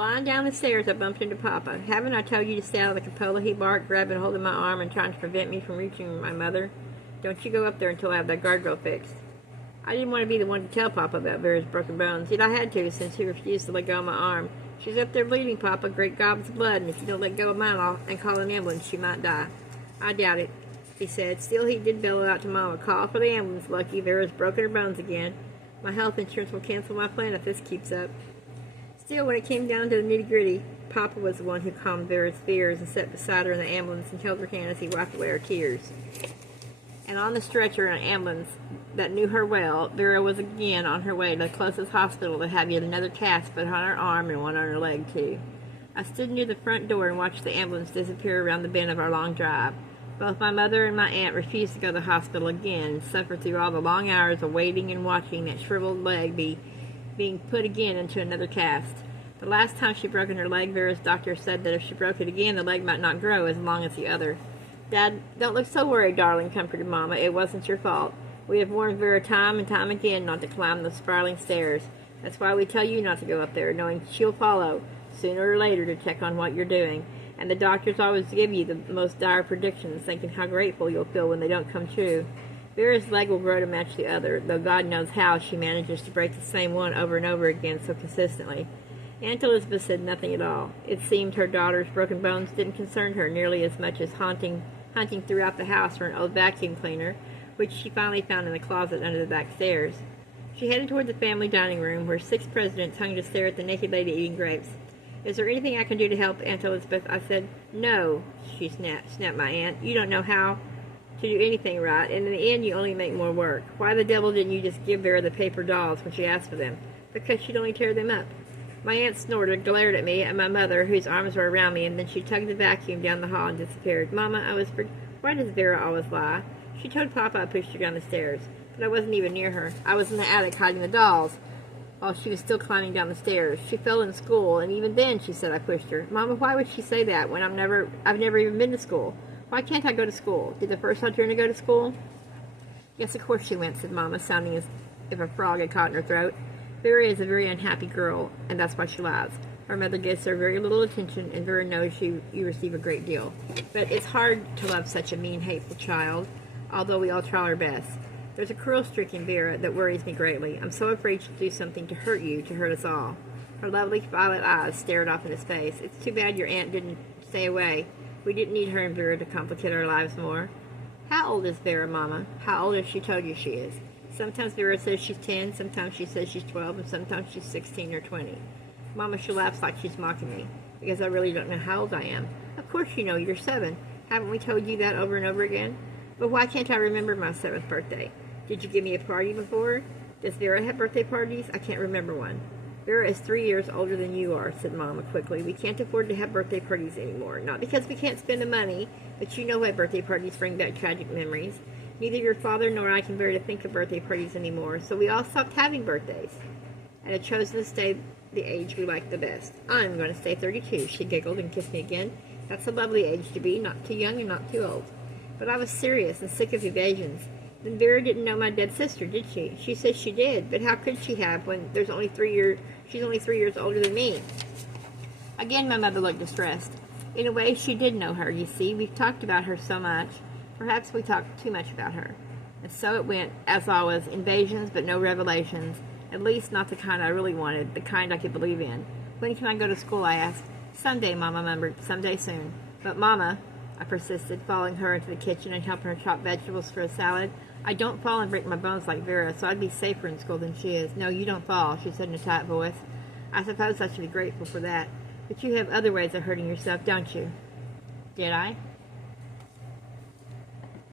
Flying down the stairs, I bumped into Papa. "Haven't I told you to stay out of the cupola?" he barked, grabbing hold of my arm and trying to prevent me from reaching my mother. "Don't you go up there until I have that guardrail fixed." I didn't want to be the one to tell Papa about Vera's broken bones, yet I had to, since he refused to let go of my arm. "She's up there bleeding, Papa, great gobs of blood, and if you don't let go of mine and call an ambulance, she might die." "I doubt it," he said. Still, he did bellow out to Mama, "Call for the ambulance, Lucky. Vera's broken her bones again. My health insurance will cancel my plan if this keeps up." Still, when it came down to the nitty-gritty, Papa was the one who calmed Vera's fears and sat beside her in the ambulance and held her hand as he wiped away her tears. And on the stretcher in an ambulance that knew her well, Vera was again on her way to the closest hospital to have yet another cast put on her arm and one on her leg, too. I stood near the front door and watched the ambulance disappear around the bend of our long drive. Both my mother and my aunt refused to go to the hospital again and suffered through all the long hours of waiting and watching that shriveled leg being put again into another cast. The last time she broke her leg, Vera's doctor said that if she broke it again, the leg might not grow as long as the other. "Dad, don't look so worried, darling," comforted Mama. "It wasn't your fault. We have warned Vera time and time again not to climb those spiraling stairs. That's why we tell you not to go up there, knowing she'll follow, sooner or later, to check on what you're doing. And the doctors always give you the most dire predictions, thinking how grateful you'll feel when they don't come true. Vera's leg will grow to match the other, though God knows how she manages to break the same one over and over again so consistently." Aunt Elizabeth said nothing at all. It seemed her daughter's broken bones didn't concern her nearly as much as hunting throughout the house for an old vacuum cleaner, which she finally found in the closet under the back stairs. She headed toward the family dining room, where 6 presidents hung to stare at the naked lady eating grapes. "Is there anything I can do to help, Aunt Elizabeth?" I said. "No," she snapped my aunt. "You don't know how to do anything right, and in the end you only make more work. Why the devil didn't you just give Vera the paper dolls when she asked for them?" "Because she'd only tear them up." My aunt snorted, glared at me and my mother, whose arms were around me, and then she tugged the vacuum down the hall and disappeared. "Mama," I whispered, "why does Vera always lie?" She told Papa I pushed her down the stairs, but I wasn't even near her. I was in the attic hiding the dolls while she was still climbing down the stairs. She fell in school, and even then she said I pushed her. "Mama, why would she say that when I've never even been to school? Why can't I go to school? Did the first Audrina go to school?" "Yes, of course she went," said Mama, sounding as if a frog had caught in her throat. "Vera is a very unhappy girl, and that's why she lies. Her mother gives her very little attention, and Vera knows you receive a great deal. But it's hard to love such a mean, hateful child, although we all try our best. There's a cruel streak in Vera that worries me greatly. I'm so afraid she'll do something to hurt you, to hurt us all." Her lovely violet eyes stared off in his face. "It's too bad your aunt didn't stay away. We didn't need her and Vera to complicate our lives more." "How old is Vera, Mama? How old has she told you she is?" "Sometimes Vera says she's 10, sometimes she says she's 12, and sometimes she's 16 or 20. Mama, she laughs like she's mocking me, because I really don't know how old I am. "Of course you know, you're 7. Haven't we told you that over and over again?" "But why can't I remember my 7th birthday? Did you give me a party before? Does Vera have birthday parties? I can't remember one." "Vera is 3 years older than you are," said Mama quickly. "We can't afford to have birthday parties anymore. Not because we can't spend the money, but you know why birthday parties bring back tragic memories. Neither your father nor I can bear to think of birthday parties anymore, so we all stopped having birthdays and have chosen to stay the age we like the best. I'm going to stay 32, she giggled and kissed me again. "That's a lovely age to be, not too young and not too old." But I was serious and sick of evasions. "Then Vera didn't know my dead sister, did she?" "She says she did, but how could she have when she's only 3 years older than me?" Again my mother looked distressed. "In a way, she did know her, you see. We've talked about her so much. Perhaps we talked too much about her." And so it went, as always, invasions but no revelations, at least not the kind I really wanted, the kind I could believe in. "When can I go to school?" I asked. "Someday," Mama murmured, "someday soon." "But Mama," I persisted, following her into the kitchen and helping her chop vegetables for a salad, "I don't fall and break my bones like Vera, so I'd be safer in school than she is." "No, you don't fall," she said in a tight voice. "I suppose I should be grateful for that. But you have other ways of hurting yourself, don't you?" Did I?